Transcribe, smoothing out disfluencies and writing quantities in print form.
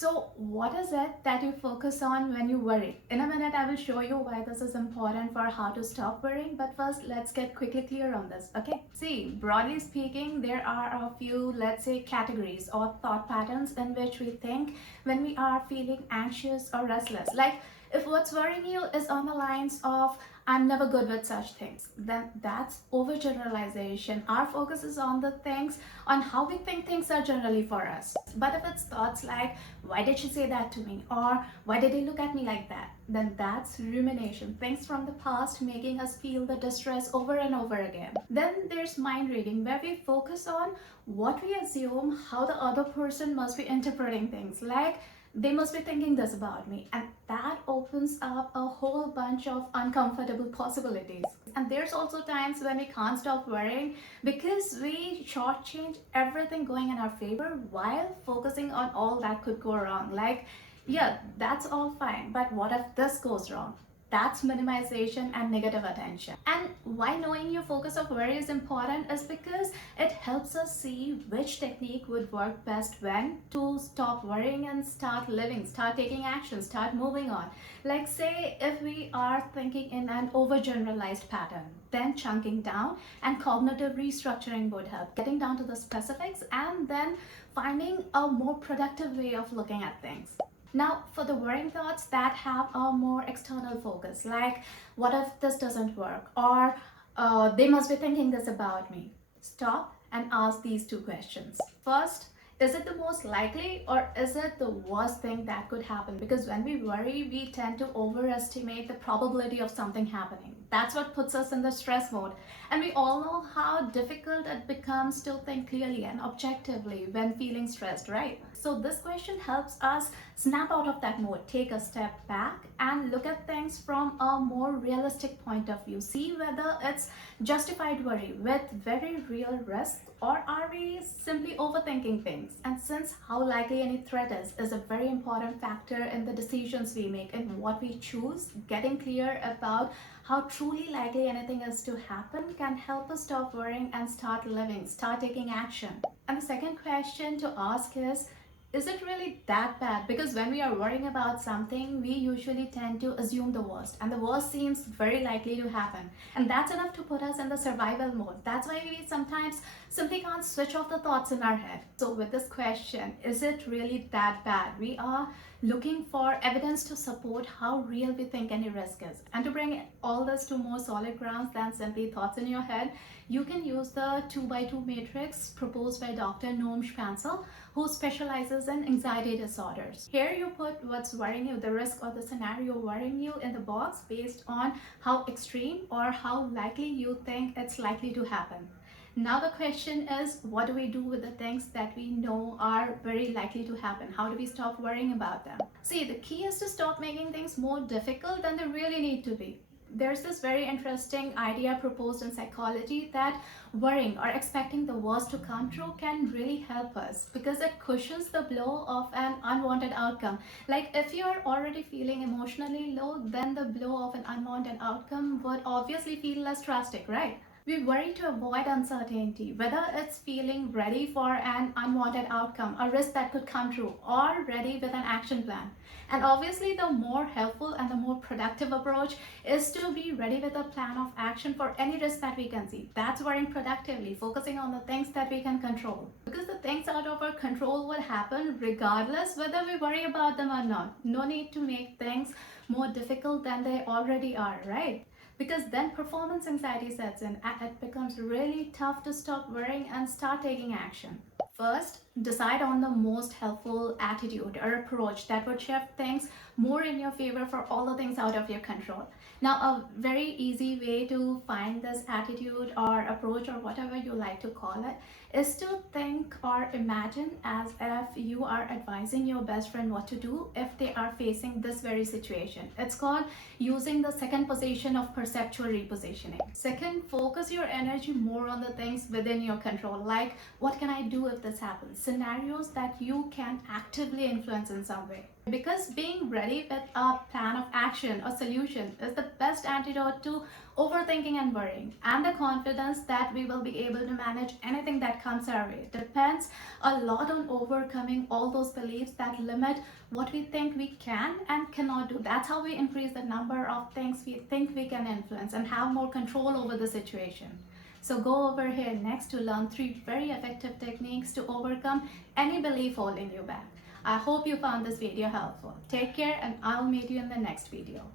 So what is it that you focus on when you worry? In a minute, I will show you why this is important for how to stop worrying. But first, let's get quickly clear on this, okay? See, broadly speaking, there are a few, let's say, categories or thought patterns in which we think when we are feeling anxious or restless. Like if what's worrying you is on the lines of I'm never good with such things, then that's overgeneralization. Our focus is on the things, on how we think things are generally for us. But if it's thoughts like, why did she say that to me? Or why did he look at me like that? Then that's rumination, things from the past making us feel the distress over and over again. Then there's mind reading, where we focus on what we assume how the other person must be interpreting things. Like, they must be thinking this about me, and that opens up a whole bunch of uncomfortable possibilities. And there's also times when we can't stop worrying because we shortchange everything going in our favor while focusing on all that could go wrong. Like, yeah, that's all fine, but what if this goes wrong? That's minimization and negative attention. And why knowing your focus of worry is important is because it helps us see which technique would work best when to stop worrying and start living, start taking action, start moving on. Like, say, if we are thinking in an overgeneralized pattern, then chunking down and cognitive restructuring would help, getting down to the specifics and then finding a more productive way of looking at things. Now, for the worrying thoughts that have a more external focus, like what if this doesn't work, or they must be thinking this about me, stop and ask these two questions. First, is it the most likely or is it the worst thing that could happen? Because when we worry, we tend to overestimate the probability of something happening. That's what puts us in the stress mode. And we all know how difficult it becomes to think clearly and objectively when feeling stressed, right? So this question helps us snap out of that mode, take a step back and look at things from a more realistic point of view. See whether it's justified worry with very real risk, or are we simply overthinking things? And since how likely any threat is a very important factor in the decisions we make and what we choose, getting clear about how truly likely anything is to happen can help us stop worrying and start living, start taking action. And the second question to ask is it really that bad? Because when we are worrying about something, we usually tend to assume the worst, and the worst seems very likely to happen. And that's enough to put us in the survival mode. That's why we sometimes simply can't switch off the thoughts in our head. So, with this question, is it really that bad? We are looking for evidence to support how real we think any risk is. And to bring all this to more solid grounds than simply thoughts in your head, you can use the 2x2 matrix proposed by Dr. Noam Spansel, who specializes in anxiety disorders. Here you put what's worrying you, the risk or the scenario worrying you in the box based on how extreme or how likely you think it's likely to happen. Now the question is, what do we do with the things that we know are very likely to happen? How do we stop worrying about them? See, the key is to stop making things more difficult than they really need to be. There's this very interesting idea proposed in psychology that worrying or expecting the worst to come true can really help us because it cushions the blow of an unwanted outcome. Like if you're already feeling emotionally low, then the blow of an unwanted outcome would obviously feel less drastic, right? We worry to avoid uncertainty, whether it's feeling ready for an unwanted outcome, a risk that could come true, or ready with an action plan. And obviously, the more helpful and the more productive approach is to be ready with a plan of action for any risk that we can see. That's worrying productively, focusing on the things that we can control. Because the things out of our control will happen regardless whether we worry about them or not. No need to make things more difficult than they already are, right? Because then performance anxiety sets in and it becomes really tough to stop worrying and start taking action. First, decide on the most helpful attitude or approach that would shift things more in your favor for all the things out of your control. Now, a very easy way to find this attitude or approach or whatever you like to call it is to think or imagine as if you are advising your best friend what to do if they are facing this very situation. It's called using the second position of perceptual repositioning. Second, focus your energy more on the things within your control, like what can I do if this this happens, scenarios that you can actively influence in some way. Because being ready with a plan of action or solution is the best antidote to overthinking and worrying. And the confidence that we will be able to manage anything that comes our way depends a lot on overcoming all those beliefs that limit what we think we can and cannot do. That's how we increase the number of things we think we can influence and have more control over the situation. So go over here next to learn 3 very effective techniques to overcome any belief holding you back. I hope you found this video helpful. Take care and I'll meet you in the next video.